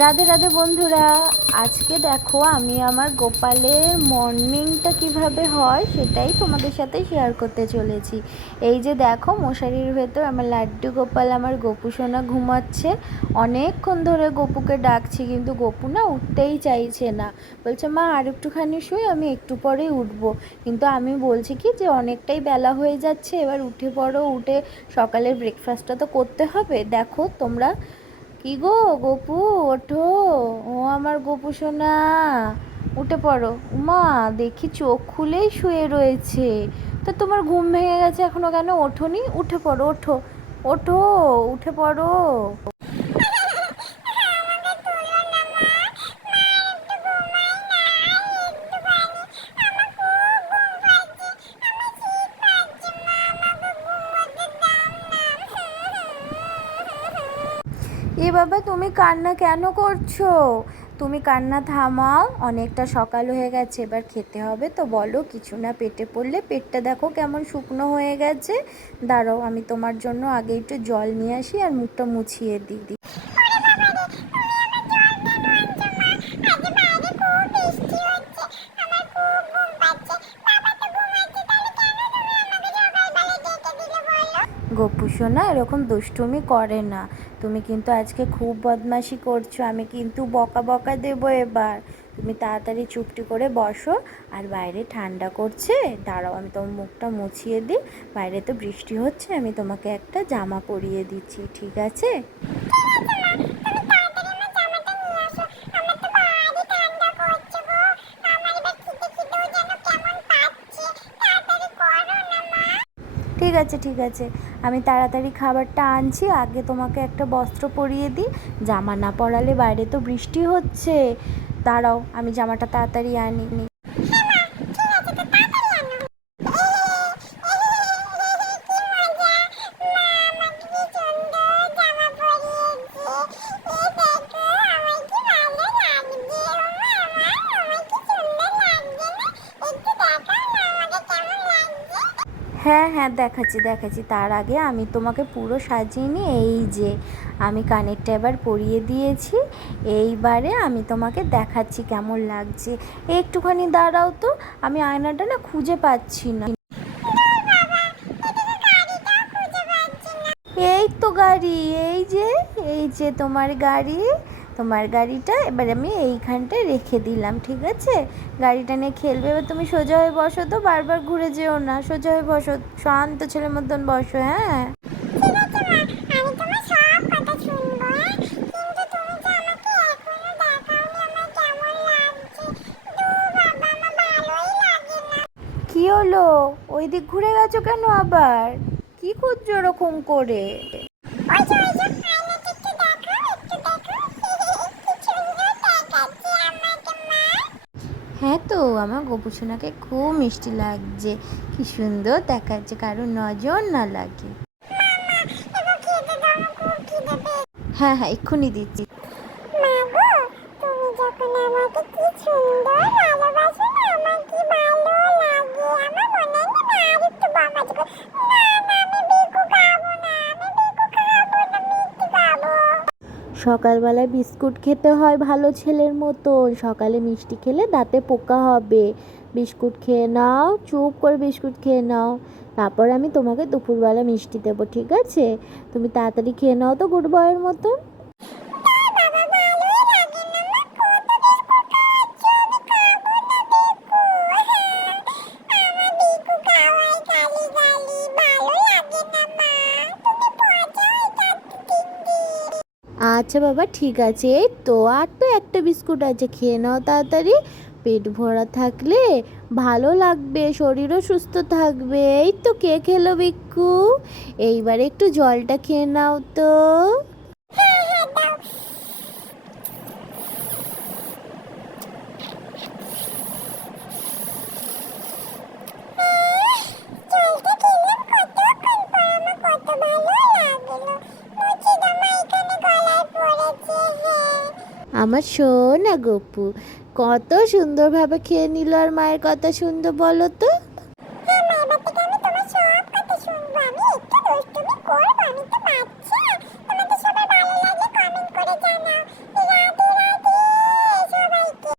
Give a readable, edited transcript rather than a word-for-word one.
রাধে রাধে বন্ধুরা। আজকে দেখো আমি আমার গোপালের মর্নিংটা কিভাবে হয় সেটাই তোমাদের সাথে শেয়ার করতে চলেছি। এই যে দেখো মশারির ভেতর আমার লাড্ডু গোপাল, আমার গোপু সোনা ঘুমাচ্ছে। অনেকক্ষণ ধরে গোপুকে ডাকছি কিন্তু গোপু না উঠতেই চাইছে না। বলছে মা আর একটুখানি শুই, আমি একটু পরেই উঠবো। কিন্তু আমি বলছি কি যে অনেকটাই বেলা হয়ে যাচ্ছে, এবার উঠে পড়ো, উঠে সকালের ব্রেকফাস্টটা তো করতে হবে। দেখো তোমরা, কি গো গপু, ওঠো। ও আমার গপু সোনা, উঠে পড়ো। উমা, দেখি চোখ খুলেই শুয়ে রয়েছে। তা তোমার ঘুম ভেঙে গেছে এখনো কেন? ওঠোনি? উঠে পড়ো, ওঠো ওঠো, উঠে পড়ো। এ বাবা, তুমি কান্না কেন করছো? তুমি কান্না থামাও, অনেকটা সকাল হয়ে গেছে, এবার খেতে হবে তো। বলো, কিছু না পেটে পড়লে। পেটটা দেখো কেমন শুকনো হয়ে গেছে। দাঁড়াও, আমি তোমার জন্য আগে একটু জল নিয়ে আসি আর মুখটা মুছিয়ে দিই। গপু সোনা এরকম দুষ্টুমি করে না। তুমি কিন্তু আজকে খুব বদমাশি করছো, আমি কিন্তু বকা বকা দেবো এবার। তুমি তাড়াতাড়ি চুপটি করে বসো। আর বাইরে ঠান্ডা করছে, দাঁড়াও আমি তোমার মুখটা মুছিয়ে দিই। বাইরে তো বৃষ্টি হচ্ছে, আমি তোমাকে একটা জামা পরিয়ে দিচ্ছি, ঠিক আছে? ঠিক আছে ঠিক আছে, আমি তাড়াতাড়ি খাবারটা আনছি। আগে তোমাকে একটা বস্ত্র পরিয়ে দিই। জামা না পরালে বাইরে তো বৃষ্টি হচ্ছে। দাঁড়াও, আমি জামাটা তাড়াতাড়ি আনি। হ্যাঁ হ্যাঁ, দেখাচ্ছি দেখাচ্ছি। তার আগে আমি তোমাকে পুরো সাজিয়ে নিই। এই যে আমি কানেরটা এবার পরিয়ে দিয়েছি। এইবারে আমি তোমাকে দেখাচ্ছি কেমন লাগছে। একটুখানি দাঁড়াও তো, আমি আয়নাটা না খুঁজে পাচ্ছি না। এই তো গাড়ি, এই যে তোমার গাড়ি। তোমার গাড়িটা এবার আমি এইখানটায় রেখে দিলাম, ঠিক আছে? গাড়িটা নিয়ে খেলবে। এবার তুমি সোজা হয়ে বসো তো, বারবার ঘুরে যেও না। সোজা হয়ে বসো, শান্ত ছেলের মতন বসো, হ্যাঁ? কি হলো? ওই দিক ঘুরে গেছো কেন আবার? কি খুঁজছো ওরকম করে? হ্যাঁ তো, আমার গোপু সোনাকে খুব মিষ্টি লাগছে। কি সুন্দর দেখাচ্ছে, কারোর নজর না লাগে। হ্যাঁ হ্যাঁ, এক্ষুনি দিচ্ছি। সকালবেলায় বিস্কুট খেতে হয় ভালো ছেলের মতন। সকালে মিষ্টি খেলে দাঁতে পোকা হবে। বিস্কুট খেয়ে নাও, চুপ করে বিস্কুট খেয়ে নাও। তারপর আমি তোমাকে দুপুরবেলা মিষ্টি দেবো, ঠিক আছে? তুমি তাড়াতাড়ি খেয়ে নাও তো গুড বয়ের মতন। আচ্ছা বাবা, ঠিক আছে। এই তো আর তো একটা বিস্কুট আছে, খেয়ে নাও তাড়াতাড়ি। পেট ভরা থাকলে ভালো লাগবে, শরীরও সুস্থ থাকবে। এই তো কে খেলো বিক্কু? এইবার একটু জলটা খেয়ে নাও তো। আমার সোনা গপু কত সুন্দরভাবে খেয়ে নিল, আর মায়ের কথা শুনতো বলো তো।